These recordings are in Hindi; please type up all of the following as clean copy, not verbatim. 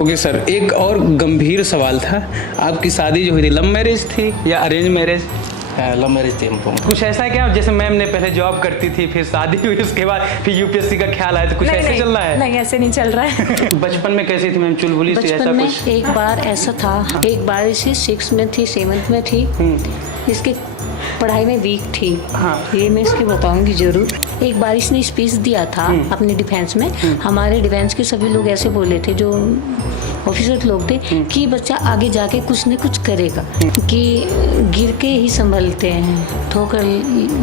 ओके सर, एक और गंभीर सवाल था। आपकी शादी जो हुई थी लव मैरिज थी या अरेंज मैरिज? लव मैरिज थी हमको। कुछ ऐसा है क्या, जैसे मैम ने पहले जॉब करती थी, फिर शादी हुई, उसके बाद फिर यूपीएससी का ख्याल आया, तो कुछ ऐसे चल रहा है? नहीं, ऐसे नहीं चल रहा है। बचपन में कैसी थी मैम, चुलबुली सी, ऐसा बचपन में कुछ? एक बार ऐसा था, एक बार इसी 6 में थी, 7th में थी, इसके पढ़ाई में वीक थी। हाँ। ये मैं इसकी बताऊंगी जरूर। एक बार इसने स्पीच दिया था अपने डिफेंस में। हमारे डिफेंस के सभी लोग ऐसे बोले थे, जो ऑफिसर लोग थे, कि बच्चा आगे जाके कुछ न कुछ करेगा, कि गिर के ही संभलते हैं, ठोकर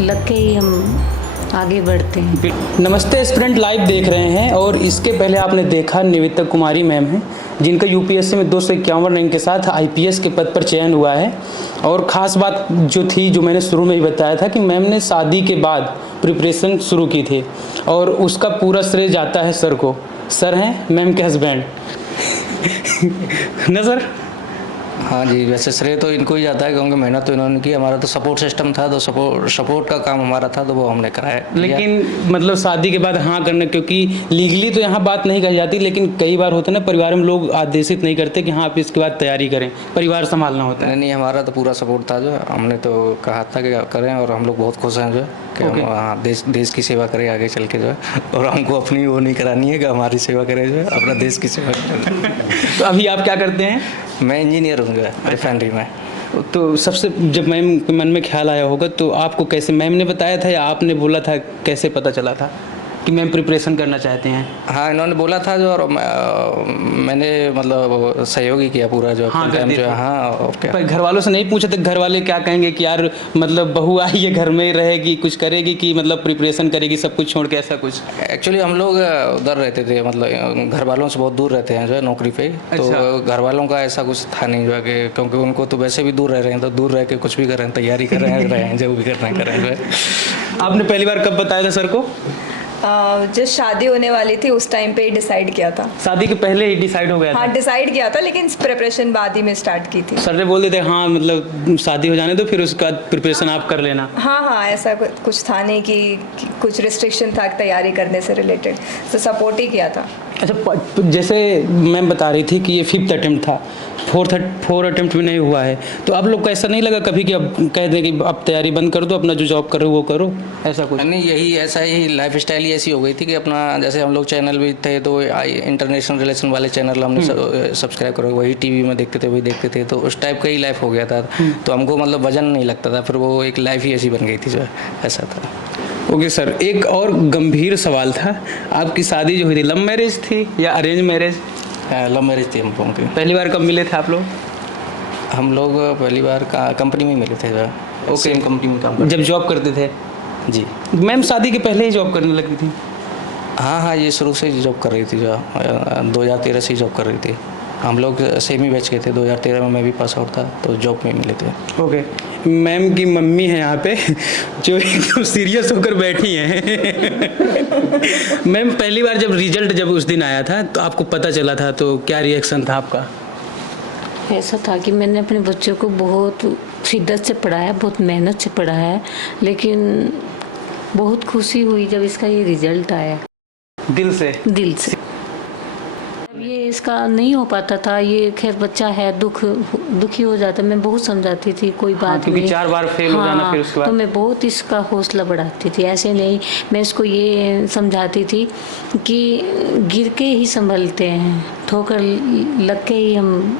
लग के ही हम आगे बढ़ते हैं। नमस्ते स्टूडेंट, लाइव देख रहे हैं और इसके पहले आपने देखा निवेदिता कुमारी मैम हैं, जिनका यूपीएससी में 251 रैंक के साथ आईपीएस के पद पर चयन हुआ है। और ख़ास बात जो थी, जो मैंने शुरू में ही बताया था, कि मैम ने शादी के बाद प्रिपरेशन शुरू की थी और उसका पूरा श्रेय जाता है सर को। सर हैं मैम के हस्बैंड ना सर? हाँ जी, वैसे श्रेय तो इनको ही जाता है, क्योंकि मेहनत तो इन्होंने की। हमारा तो सपोर्ट सिस्टम था, तो सपोर्ट का काम हमारा था, तो वो हमने कराया। लेकिन मतलब शादी के बाद हाँ करना, क्योंकि लीगली तो यहाँ बात नहीं कही जाती, लेकिन कई बार होता है ना, परिवार में लोग आदेशित नहीं करते कि हाँ आप इसके बाद तैयारी करें, परिवार संभालना होता है। नहीं, हमारा तो पूरा सपोर्ट था। जो हमने तो कहा था कि करें, और हम लोग बहुत खुश हैं जो है कि हम हाँ देश की सेवा करें आगे चल के जो है। और हमको अपनी वो नहीं करानी है कि हमारी सेवा करें, जो है अपना देश की सेवा करें। तो अभी आप क्या करते हैं? मैं इंजीनियर हूँ जो है रिफाइनरी में। तो सबसे जब मैम के मन में ख्याल आया होगा, तो आपको कैसे, मैम ने बताया था या आपने बोला था, कैसे पता चला था कि मैम प्रिपरेशन करना चाहते हैं? हाँ, इन्होंने बोला था जो, और मैंने मतलब सहयोग ही किया पूरा जो हाँ, टाइम जो है। हाँ, और क्या। पर घर वालों से नहीं पूछा था? घर वाले क्या कहेंगे कि यार मतलब बहू आई है, घर में ही रहेगी, कुछ करेगी, कि मतलब प्रिपरेशन करेगी सब कुछ छोड़ के, ऐसा कुछ? एक्चुअली हम लोग उधर रहते थे, मतलब घर वालों से बहुत दूर रहते हैं जो है, नौकरी पे। तो घर वालों का ऐसा कुछ था नहीं जो है कि, क्योंकि उनको तो वैसे भी दूर रह रहे हैं, तो दूर रह के कुछ भी करें, तैयारी कर रहे हैं जो भी करना करें जो है। आपने पहली बार कब बताया था सर को? जब शादी होने वाली थी उस टाइम पे ही डिसाइड किया था। शादी के पहले ही डिसाइड हो गया था? हाँ, डिसाइड किया था, लेकिन प्रिपरेशन बाद ही में स्टार्ट की थी। सर ने बोल देते हाँ मतलब शादी हो जाने दो, फिर उसका प्रिपरेशन आप कर लेना। हाँ, ऐसा कुछ था नहीं कि कुछ रिस्ट्रिक्शन था तैयारी करने से रिलेटेड, तो सपोर्ट ही किया था। अच्छा, जैसे मैम बता रही थी कि ये 5th अटेम्प्ट था, 4 अटेम्प्ट भी नहीं हुआ है, तो आप लोग को ऐसा नहीं लगा कभी कि अब कह दें कि अब तैयारी बंद कर दो, अपना जो जॉब कर रहे हो वो करो, ऐसा कुछ? नहीं, यही ऐसा ही लाइफ स्टाइल ही ऐसी हो गई थी कि अपना, जैसे हम लोग चैनल भी थे, तो इंटरनेशनल रिलेशन वाले चैनल हमने सब्सक्राइब करो, वही टीवी में देखते थे, वही देखते थे, तो उस टाइप का ही लाइफ हो गया था। तो हमको मतलब वजन नहीं लगता था, फिर वो एक लाइफ ही ऐसी बन गई थी जो है, ऐसा था। ओके सर, एक और गंभीर सवाल था। आपकी शादी जो हुई थी लव मैरिज थी या अरेंज मैरिज? लव मैरिज थी हमको। पहली बार कब मिले थे आप लोग? हम लोग पहली बार कंपनी में मिले थे जो है, सेम कंपनी में काम जब जॉब करते थे? जी। मैम शादी के पहले ही जॉब करने लगी थी? हाँ, ये शुरू से जॉब कर रही थी जो 2013 से जॉब कर रही थी। हम लोग सेम ही बैच के थे, 2013 में मैं भी पास आउट था, तो जॉब में मिले थे। ओके, मैम की मम्मी है यहाँ पे जो एकदम सीरियस होकर बैठी हैं। मैम पहली बार जब रिजल्ट जब उस दिन आया था, तो आपको पता चला था, तो क्या रिएक्शन था आपका? ऐसा था कि मैंने अपने बच्चों को बहुत शिद्दत से पढ़ाया, बहुत मेहनत से पढ़ाया, लेकिन बहुत खुशी हुई जब इसका ये रिजल्ट आया। दिल से? दिल से। अब ये इसका नहीं हो पाता था, ये खैर बच्चा है, दुखी हो जाता। मैं बहुत समझाती थी, कोई बात क्योंकि नहीं, 4 बार फेल हो जाना, फिर उसके बाद तो मैं बहुत इसका हौसला बढ़ाती थी। ऐसे नहीं, मैं इसको ये समझाती थी कि गिर के ही संभलते हैं, ठोकर लग के ही हम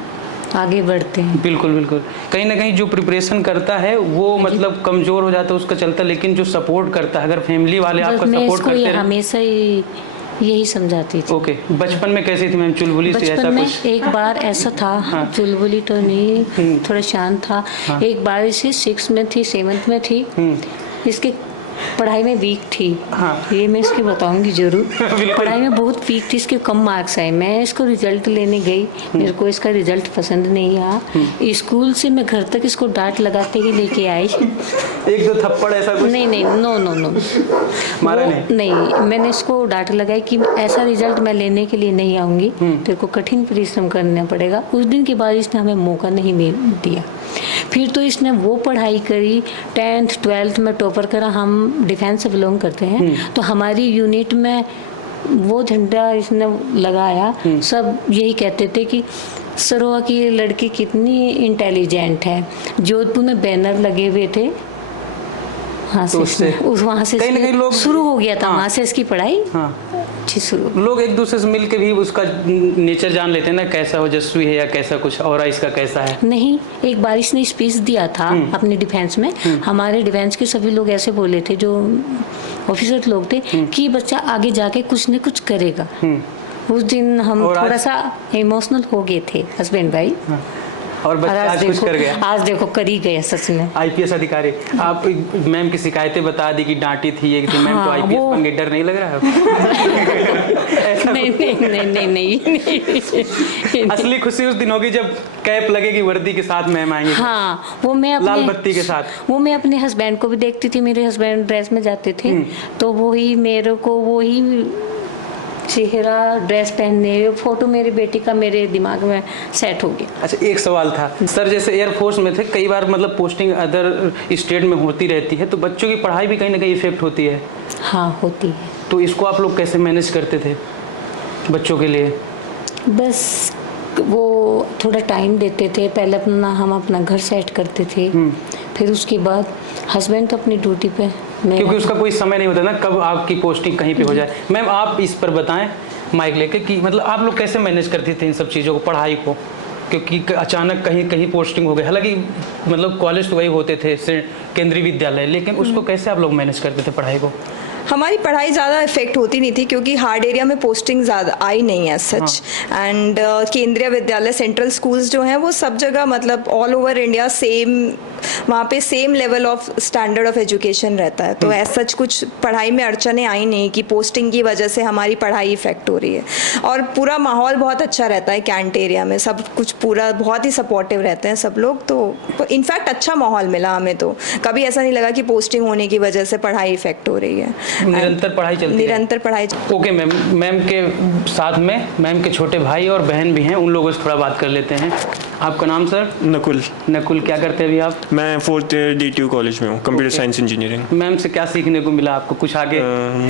आगे बढ़ते हैं। बिल्कुल बिल्कुल। कहीं ना कहीं जो प्रिपरेशन करता है वो मतलब कमज़ोर हो जाता है उसका चलता, लेकिन जो सपोर्ट करता है, अगर फैमिली वाले आपका सपोर्ट करते हैं, हमेशा ही यही समझाती थी। ओके, बचपन में कैसी थी मैम, चुलबुली सी, ऐसा बचपन में कुछ? एक बार ऐसा था, हाँ। चुलबुली तो नहीं, थोड़ा शांत था। हाँ। एक बार इसी 6 में थी, 7th में थी, इसके पढ़ाई में वीक थी। हाँ। ये मैं इसकी बताऊंगी जरूर। बिल्कुल। पढ़ाई में बहुत वीक थी, इसके कम मार्क्स आए। मैं इसको रिजल्ट लेने गई, मेरे को इसका रिजल्ट पसंद नहीं आया। स्कूल से मैं घर तक इसको डांट लगाते ही लेके आई। 1-2 थप्पड़ ऐसा कुछ? नहीं, नो, मारा नहीं? नहीं, मैंने इसको डांट लगाई कि ऐसा रिजल्ट मैं लेने के लिए नहीं आऊंगी, तेरे को कठिन परिश्रम करना पड़ेगा। उस दिन के बाद इसने हमें मौका नहीं दिया। फिर तो इसने वो पढ़ाई करी, 10th 12th में टॉपर करा। हम डिफेंस से बिलोंग करते हैं, तो हमारी यूनिट में वो झंडा इसने लगाया, सब यही कहते थे कि सरोवा की ये लड़की कितनी इंटेलिजेंट है। जोधपुर में बैनर लगे हुए थे, हाँ तो वहाँ से कहीं ना कहीं लोग शुरू हो गया था, हाँ, वहाँ से इसकी पढ़ाई हाँ, अच्छी शुरू। लोग एक दूसरे से मिल के भी उसका नेचर जान लेते हैं ना, कैसा ओजस्वी है या कैसा कुछ और इसका कैसा है। नहीं, एक बारिश ने स्पीच दिया था अपने डिफेंस में, हमारे डिफेंस के सभी लोग ऐसे बोले थे जो ऑफिसर लोग थे कि बच्चा आगे जाके कुछ न कुछ करेगा। उस दिन हम थोड़ा सा इमोशनल हो गए थे हस्बैंड भाई। और बच्चा आज कुछ कर गया। आज देखो कर ही गया सच में। आईपीएस अधिकारी, आप मैम की शिकायतें बता दी कि डांटी थी एक थी, मैम तो आईपीएस बन गई, डर नहीं लग रहा है? नहीं। असली खुशी उस दिन होगी जब कैप लगेगी, वर्दी के साथ मैम आएंगे। हाँ, वो मैं अपने लाल बत्ती के साथ। वो मैं अपने हस्बैंड को भी देखती थी, मेरे हस्बैंड ड्रेस में जाते थे तो वही मेरे को वही चेहरा ड्रेस पहनने, फोटो मेरी बेटी का मेरे दिमाग में सेट हो गया। अच्छा, एक सवाल था सर, जैसे एयरफोर्स में थे कई बार, मतलब पोस्टिंग अदर स्टेट में होती रहती है, तो बच्चों की पढ़ाई भी कहीं ना कहीं इफेक्ट होती है। हाँ, होती है। तो इसको आप लोग कैसे मैनेज करते थे बच्चों के लिए? बस वो थोड़ा टाइम देते थे, पहले हम अपना घर सेट करते थे, फिर उसके बाद हस्बैंड तो अपनी ड्यूटी पे, क्योंकि उसका कोई समय नहीं होता ना कब आपकी पोस्टिंग कहीं पे हो जाए। मैम आप इस पर बताएं माइक लेके कि मतलब आप लोग कैसे मैनेज करती थी इन सब चीज़ों को, पढ़ाई को, क्योंकि अचानक कहीं कहीं पोस्टिंग हो गई। हालांकि मतलब कॉलेज तो वही होते थे केंद्रीय विद्यालय, लेकिन उसको कैसे आप लोग मैनेज करते थे पढ़ाई को? हमारी पढ़ाई ज़्यादा इफेक्ट होती नहीं थी क्योंकि हार्ड एरिया में पोस्टिंग ज़्यादा आई नहीं है सच। एंड केंद्रीय विद्यालय सेंट्रल स्कूल्स जो हैं वो सब जगह मतलब ऑल ओवर इंडिया सेम, वहाँ पे same level of standard of education रहता है। तो ऐसा सच कुछ पढ़ाई में अड़चने आई नहीं कि पोस्टिंग की वजह से हमारी पढ़ाई इफेक्ट हो रही है। और पूरा माहौल बहुत अच्छा रहता है कैंट एरिया में, सब कुछ पूरा बहुत ही सपोर्टिव रहते हैं सब लोग। तो इनफैक्ट अच्छा माहौल मिला हमें, तो कभी ऐसा नहीं लगा कि पोस्टिंग होने की वजह से पढ़ाई इफेक्ट हो रही है। निरंतर पढ़ाई चलती है। निरंतर पढ़ाई। ओके मैम, मैम के साथ में मैम के छोटे भाई और बहन भी हैं, उन लोगों से थोड़ा बात कर लेते हैं। आपका नाम सर? नकुल। नकुल, क्या करते हैं अभी आप? मैं 4th ईयर DTU कॉलेज में हूँ, कंप्यूटर साइंस इंजीनियरिंग। मैम से क्या सीखने को मिला आपको कुछ आगे?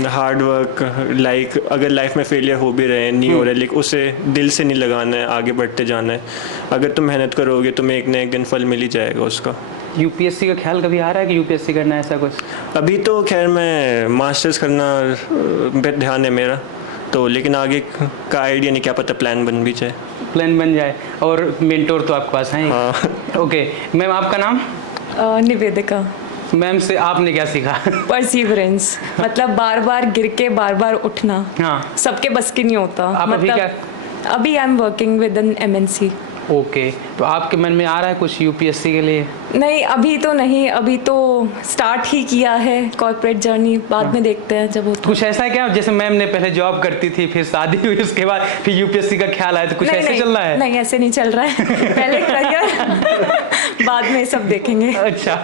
हार्ड वर्क, लाइक अगर लाइफ में फेलियर हो भी रहे नहीं हो रहे, लेकिन उसे दिल से नहीं लगाना है, आगे बढ़ते जाना है। अगर तुम मेहनत करोगे तुम्हें एक न एक दिन फल मिल ही जाएगा उसका। यूपीएससी का ख्याल कभी आ रहा है कि यूपीएससी करना है ऐसा कुछ? अभी तो खैर मैं मास्टर्स करना पे ध्यान है मेरा, तो लेकिन आगे का आइडिया नहीं, क्या पता प्लान बन भी जाए। प्लान बन जाए, और मेंटोर तो आपके पास हैं। हाँ। ओके मैम, आपका नाम? निवेदिका। मैम से आपने क्या सीखा? परसिवरेंस, मतलब बार बार गिर के बार बार उठना। हाँ। सबके बस की नहीं होता। आप मतलब अभी क्या? अभी I am working with an MNC। Okay, तो आपके मन में आ रहा है कुछ यूपीएससी के लिए? नहीं, अभी तो नहीं, अभी तो स्टार्ट ही किया है कॉर्पोरेट जर्नी, बाद में देखते हैं जब होता। कुछ ऐसा है क्या, जैसे मैम ने पहले जॉब करती थी, फिर शादी हुई, उसके बाद फिर यूपीएससी का ख्याल आया, तो कुछ ऐसे चल रहा है? नहीं, ऐसे नहीं चल रहा है। पहले करियर बाद में सब देखेंगे। अच्छा।